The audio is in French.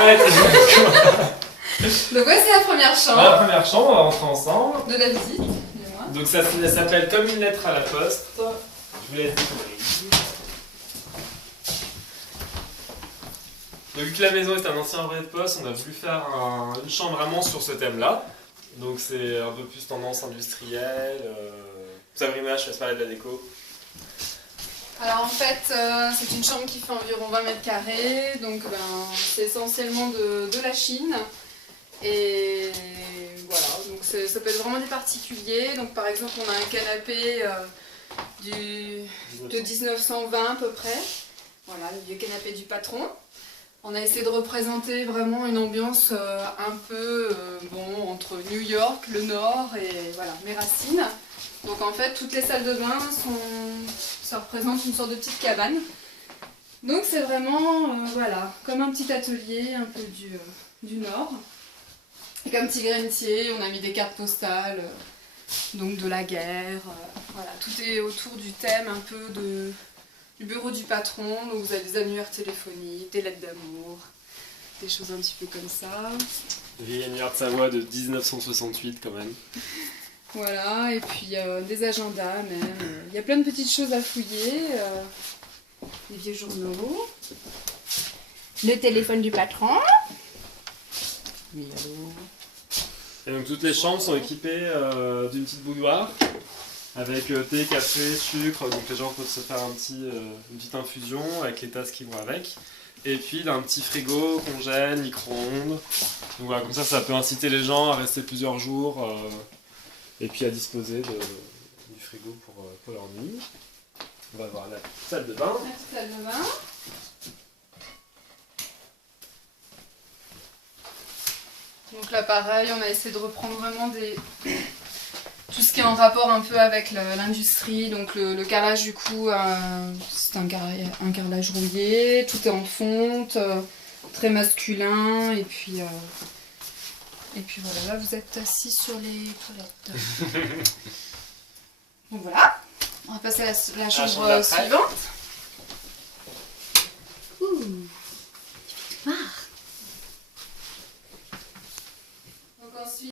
arrête. Donc voici la première chambre. La première chambre, on va rentrer ensemble. De la visite, dis-moi. Donc ça s'appelle Comme une lettre à la poste. Je vous laisse découvrir. Donc vu que la maison est un ancien relais de poste, on a voulu faire une chambre vraiment sur ce thème-là. Donc c'est un peu plus tendance industrielle. Sabrina, je te laisse parler de la déco. Alors en fait, c'est une chambre qui fait environ 20 mètres carrés, donc c'est essentiellement de la Chine. Et voilà, donc ça peut être vraiment des particuliers. Donc par exemple, on a un canapé de 1920 à peu près. Voilà, le vieux canapé du patron. On a essayé de représenter vraiment une ambiance un peu entre New York, le Nord et voilà, mes racines. Donc en fait, toutes les salles de bain ça représente une sorte de petite cabane. Donc c'est vraiment voilà, comme un petit atelier un peu du Nord. Et comme petit granitier, on a mis des cartes postales, donc de la guerre. Voilà, tout est autour du thème un peu du bureau du patron. Donc vous avez des annuaires téléphoniques, des lettres d'amour, des choses un petit peu comme ça. Vieil annuaire de Savoie de 1968 quand même. Voilà, et puis des agendas même. Il y a plein de petites choses à fouiller. Des vieux journaux. Le téléphone du patron. Oui, allô. Et donc toutes les chambres sont équipées d'une petite bouilloire avec thé, café, sucre, donc les gens peuvent se faire une petite infusion avec les tasses qui vont avec. Et puis d'un petit frigo, congèle, micro-ondes. Donc voilà, comme ça peut inciter les gens à rester plusieurs jours et puis à disposer du frigo pour leur nuit. On va voir la salle de bain. La petite salle de bain. Donc là pareil, on a essayé de reprendre vraiment tout ce qui est en rapport un peu avec l'industrie. Donc le carrelage du coup, c'est un carrelage rouillé, tout est en fonte, très masculin. Et puis voilà, là vous êtes assis sur les toilettes. Donc voilà, on va passer à la chambre suivante.